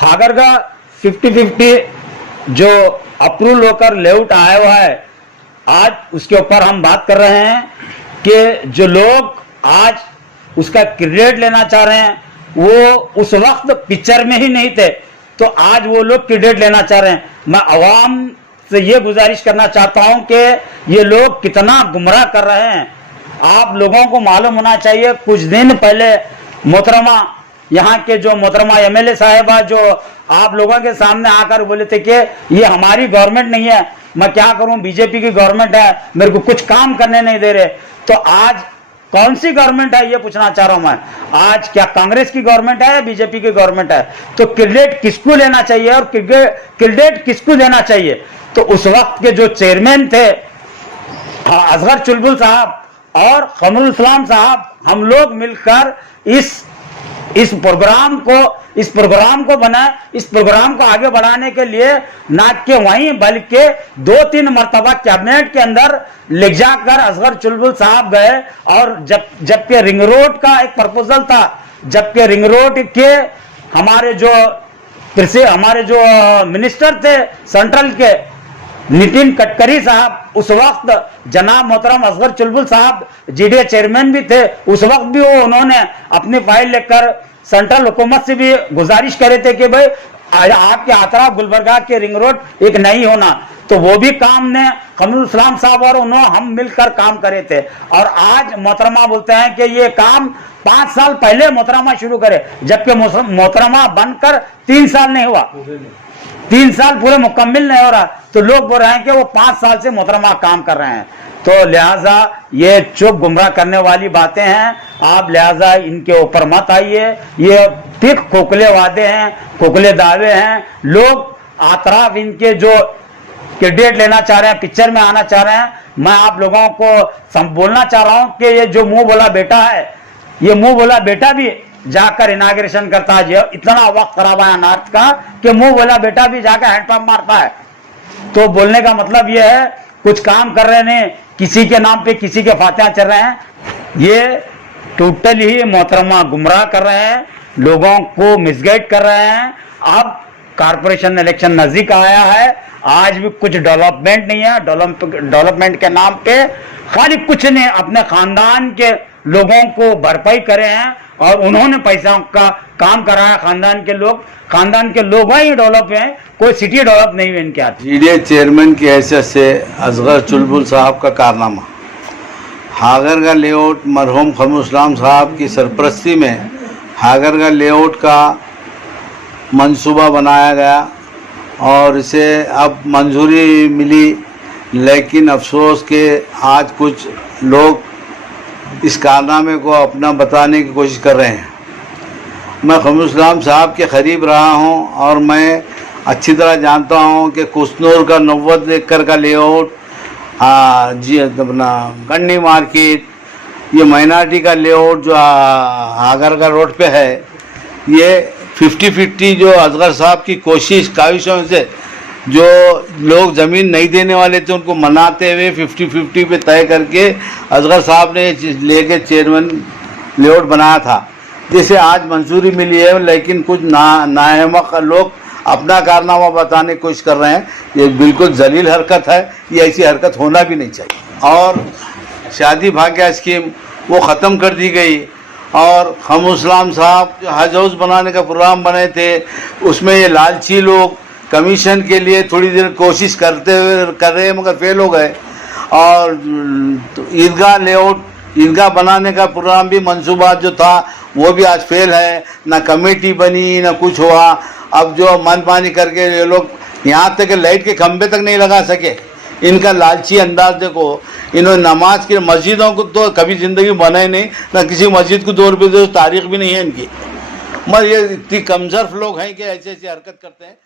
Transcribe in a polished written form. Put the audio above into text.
हागर का 50-50 जो अप्रूवल होकर लेआउट आया हुआ है, आज उसके ऊपर हम बात कर रहे हैं कि जो लोग आज उसका क्रेडिट लेना चाह रहे हैं वो उस वक्त पिक्चर में ही नहीं थे, तो आज वो लोग क्रेडिट लेना चाह रहे हैं। मैं अवाम से ये गुजारिश करना चाहता हूं कि ये लोग कितना गुमराह कर रहे हैं। आप लोगों को मालूम होना चाहिए, कुछ दिन पहले मोहतरमा यहाँ के जो मोहतरमा एमएलए साहिबा जो आप लोगों के सामने आकर बोले थे कि ये हमारी गवर्नमेंट नहीं है, मैं क्या करूं, बीजेपी की गवर्नमेंट है, मेरे को कुछ काम करने नहीं दे रहे। तो आज कौन सी गवर्नमेंट है ये पूछना चाह रहा हूं मैं। आज क्या कांग्रेस की गवर्नमेंट है या बीजेपी की गवर्नमेंट है? तो क्रेडिट किसको लेना चाहिए और क्रेडिट किसको देना चाहिए? तो उस वक्त के जो चेयरमैन थे असगर चुलबुल साहब और कमरुल इस्लाम साहब, हम लोग मिलकर इस प्रोग्राम को बनाए। इस प्रोग्राम को आगे बढ़ाने के लिए ना कि वहीं बल्कि 2-3 मरतबा कैबिनेट के अंदर ले जाकर असगर चुलबुल साहब गए। और जबकि रिंग रोड का एक प्रपोजल था, जबकि रिंग रोड के हमारे जो मिनिस्टर थे सेंट्रल के नितिन गडकरी साहब, उस वक्त जनाब मोहतरम असगर चुलबुल साहब जीडीए चेयरमैन भी थे, उस वक्त भी उन्होंने अपनी फाइल लेकर सेंट्रल हुकूमत से भी गुजारिश करे थे कि भाई आपके अतराफ गुलबर्गा के रिंग रोड एक नहीं होना। तो वो भी काम ने कमरुल इस्लाम साहब और हम मिलकर काम करे थे। और आज मोहतरमा बोलते हैं कि ये काम 5 साल पहले मोहतरमा शुरू करे, जबकि मोहतरमा बनकर 3 साल नहीं हुआ, 3 साल पूरे मुकम्मिल नहीं हो रहा। तो लोग बोल रहे हैं कि वो 5 साल से मोहतरमा काम कर रहे हैं। तो लिहाजा ये चुप गुमराह करने वाली बातें हैं, आप लिहाजा इनके ऊपर मत आइए। ये ठीक खोखले वादे हैं, खोखले दावे हैं। लोग आतराफ इनके जो क्रेडिट लेना चाह रहे हैं, पिक्चर में आना चाह रहे हैं। मैं आप लोगों को बोलना चाह रहा हूं कि ये जो मुंह बोला बेटा है, ये मुंह बोला बेटा भी जाकर इनाग्रेशन करता है। इतना वक्त खराब है नॉर्थ का कि मुंह बोला बेटा भी जाकर हैंडपंप मारता है। तो बोलने का मतलब ये है, कुछ काम कर रहे नहीं, किसी के नाम पे किसी के फातिहा चल रहे हैं। ये टोटल ही मोहतरमा गुमराह कर रहे हैं, लोगों को मिसगाइड कर रहे हैं। अब कारपोरेशन इलेक्शन नजदीक आया है, आज भी कुछ डेवलपमेंट नहीं है। डेवलपमेंट के नाम पे खाली कुछ नहीं, अपने खानदान के लोगों को भरपाई करे हैं और उन्होंने पैसा का काम कराया। खानदान के लोग ही डेवलप हैं, कोई सिटी डेवलप नहीं हुई इनके हाथ। जीडीए चेयरमैन की हैसियत से असगर चुलबुल साहब का कारनामा, हागर का लेआउट मरहूम कमरुल इस्लाम साहब की सरपरस्ती में हागर का लेआउट का मंसूबा बनाया गया और इसे अब मंजूरी मिली। लेकिन अफसोस के आज कुछ लोग इस कारनामे को अपना बताने की कोशिश कर रहे हैं। मैं कमरुल इस्लाम साहब के करीब रहा हूं और मैं अच्छी तरह जानता हूं कि कुसनूर का 90 एकड़ का लेआउट, जी अपना गन्नी मार्केट, ये माइनॉरिटी का लेआउट जो हागर का रोड पे है, ये 50-50 जो असगर साहब की काविशों से जो लोग ज़मीन नहीं देने वाले थे उनको मनाते हुए 50-50 पे तय करके असगर साहब ने लेके चेयरमैन लेआउट बनाया था, जिसे आज मंजूरी मिली है। लेकिन कुछ नाहमक लोग अपना कारनामा बताने की कोशिश कर रहे हैं। ये बिल्कुल जलील हरकत है, ये ऐसी हरकत होना भी नहीं चाहिए। और शादी भाग्य स्कीम वो ख़त्म कर दी गई और कमरुल इस्लाम साहब जो हज हाउस बनाने का प्रोग्राम बने थे, उसमें ये लालची लोग कमीशन के लिए थोड़ी देर कोशिश कर रहे हैं मगर फेल हो गए। और ईदगाह लेआउट, ईदगाह बनाने का प्रोग्राम भी मंसूबा जो था वो भी आज फेल है, ना कमेटी बनी ना कुछ हुआ। अब जो मनमानी करके ये लोग यहाँ तक लाइट के खंभे तक नहीं लगा सके। इनका लालची अंदाज देखो। इन्होंने नमाज की मस्जिदों को तो कभी ज़िंदगी बनाई नहीं, ना किसी मस्जिद को 2 रुपये दो, तारीख भी नहीं है इनकी। मगर ये इतनी कमज़ोर लोग हैं कि ऐसी हरकत करते हैं।